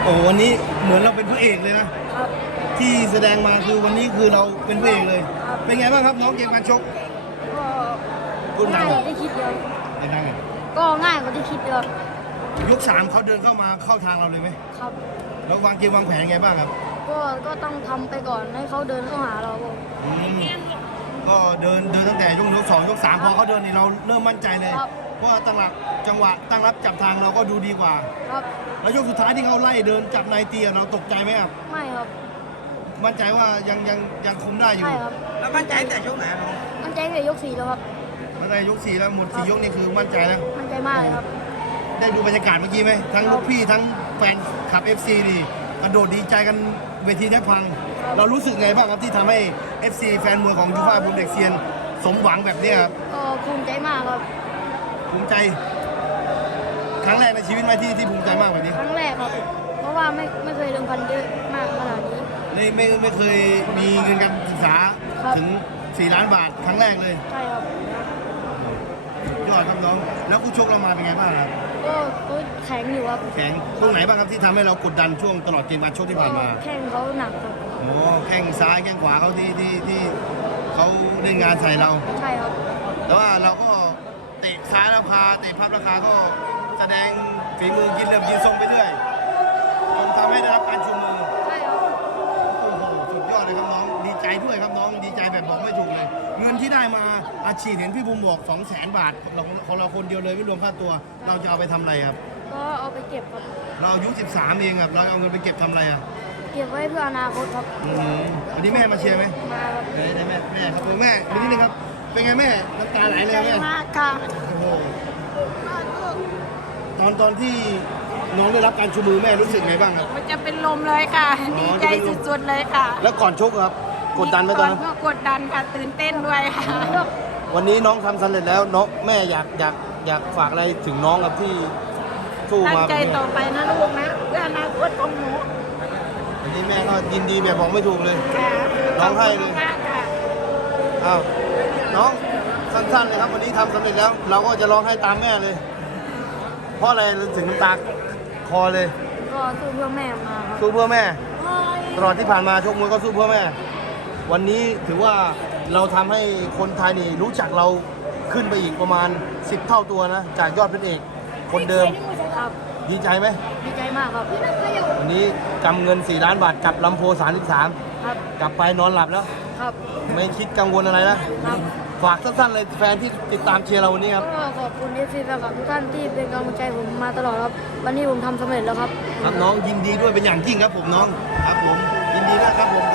โอ้วันนี้เหมือนเราเป็นพระเอกเลยนะครับ ที่แสดงมาคือวันนี้คือเราเป็นพระเอกเลยครับเป็นไงบ้างครับน้องเกมการชกก็พูดหน่ง่าอยยกว่าที่คิดเยอะเป็นไงก็ง่ายกว่าที่คิดเยอะยก3เขาเดินเข้ามาเข้าทางเราเลยไหมครับแล้ววางเกมวางแผนไงบ้างครับก็ต้องทำไปก่อนให้เขาเดินเข้าหาเราครับอืมก็เดินตั้งแต่ยก2ยก3พอเขาเดินนี่เราเริ่มมั่นใจเลย เพราะว่าตั้งหลักจังหวะตั้งรับจับทางเราก็ดูดีกว่าครับแล้วยกสุดท้ายที่เขาไล่เดินจับนายเตียเราตกใจไหมครับไม่ครับมั่นใจว่ายังคุมได้อยู่ใช่ครับแล้วมั่นใจตั้งแต่ช่วงไหนน้องมั่นใจตั้งแต่ยก4แล้วครับมั่นใจยก4แล้วหมด4ยกนี่คือมั่นใจแล้วมั่นใจมากเลยครับได้ดูบรรยากาศเมื่อกี้ไหมทั้งลูกพี่ทั้งแฟนคลับ FC ดีกระโดดดีใจกันเวทีแทบพัง เรารู้สึกไงบ้างครับที่ทำให้ FC แฟนมวยของยูฟ่าบุนเด็กเซียน สมหวังแบบเนี้ยครับก็ภูมิใจมากครับภูมิใจ ครั้งแรกในชีวิตไหมที่ภูมิใจมากแบบนี้ครั้งแรกครับ เพราะว่าไม่เคยลงพันเยอะมากขนาดนี้ไม่เคยมีเงินการศึกษาครับถึง4 ล้านบาทครั้งแรกเลยใช่ครับยอดครับน้องแล้วคู่ชกเรามาเป็นไงบ้างครับก็แข็งอยู่ครับแข็งตรงไหนบ้างครับที่ทำให้เรากดดันช่วงตลอดเกมการชกที่ผ่านมาแข้งเขาหนักครับโอ้แข้งซ้ายแข้งขวาเขาที่เขาเล่นงานใส่เราใช่ครับแต่ว่าเราก็เตะซ้ายราคาเตะพับราคาก็แสดงฝีมือกินเหลี่ยมกินทรงไปเรื่อยจนทำให้ได้รับการชูมือใช่ครับโอ้โหสุดยอดเลยครับน้องดีใจด้วยครับน้องดีใจแบบบอกไม่ถูกเลย เงินที่ได้มาอาชีพเห็นพี่บุ้มบอก200,000 บาทของเราคนเดียวเลยไม่รวมค่าตัว เราจะเอาไปทำอะไรครับก็เอาไปเก็บครับเราอายุ13เองครับเราเอาเงินไปเก็บทำอะไรอ่ะเก็บไว้เพื่ออนาคตครับวันนี้แม่มาเชียร์ไหมมาครับได้แม่ครับผมแม่ดูนิดนึงครับเป็นไงแม่น้ำตาไหลเลยแม่มากค่ะโอ้โหตอนที่น้องได้รับการชูมือแม่รู้สึกไงบ้างครับมันจะเป็นลมเลยค่ะ ดีใจสุดๆเลยค่ะแล้วก่อนชกครับกดดันไหมตอนนั้นก็กดดันค่ะตื่นเต้นด้วยค่ะวันนี้น้องทำสำเร็จแล้วน้องแม่อยากฝากอะไรถึงน้องครับที่สู้ตั้งมาใจต่อไปนะลูกนะเพื่ออนาคตของหนูวันนี้แม่ก็ยินดีแบบบอกไม่ถูกเลยค่ะร้องไห้เลยขบคุณมากค่ะอ้าวน้องสั้นๆเลยครับวันนี้ทำสำเร็จแล้ว เราก็จะร้องไห้ตามแม่เลย เพราะอะไรถึงน้ำตาคอเลยก็สู้เพื่อแม่มาครับสู้เพื่อแม่ ตลอดที่ผ่านมาชกมวยก็สู้เพื่อแม่ วันนี้ถือว่าเราทำให้คนไทยนี่รู้จักเราขึ้นไปอีกประมาณ10 เท่าตัวนะจากยอดเป็นเอกคนเดิมครับดีใจไหมดีใจมากครับวันนี้กำเงิน4 ล้านบาทกับลำโพ33 ครับกลับไปนอนหลับแล้วครับไม่คิดกังวลอะไรนะครับ ฝากสั้นๆเลยแฟนที่ติดตามเชียร์เราวันนี้ครับก็ขอบคุณFC แฟนคลับทุกท่านที่เป็นกำลังใจผมมาตลอดครับ วันนี้ผมทำสำเร็จแล้วครับครับน้องยินดีด้วยเป็นอย่างยิ่งครับผมน้องครับผมยินดีมากครับผม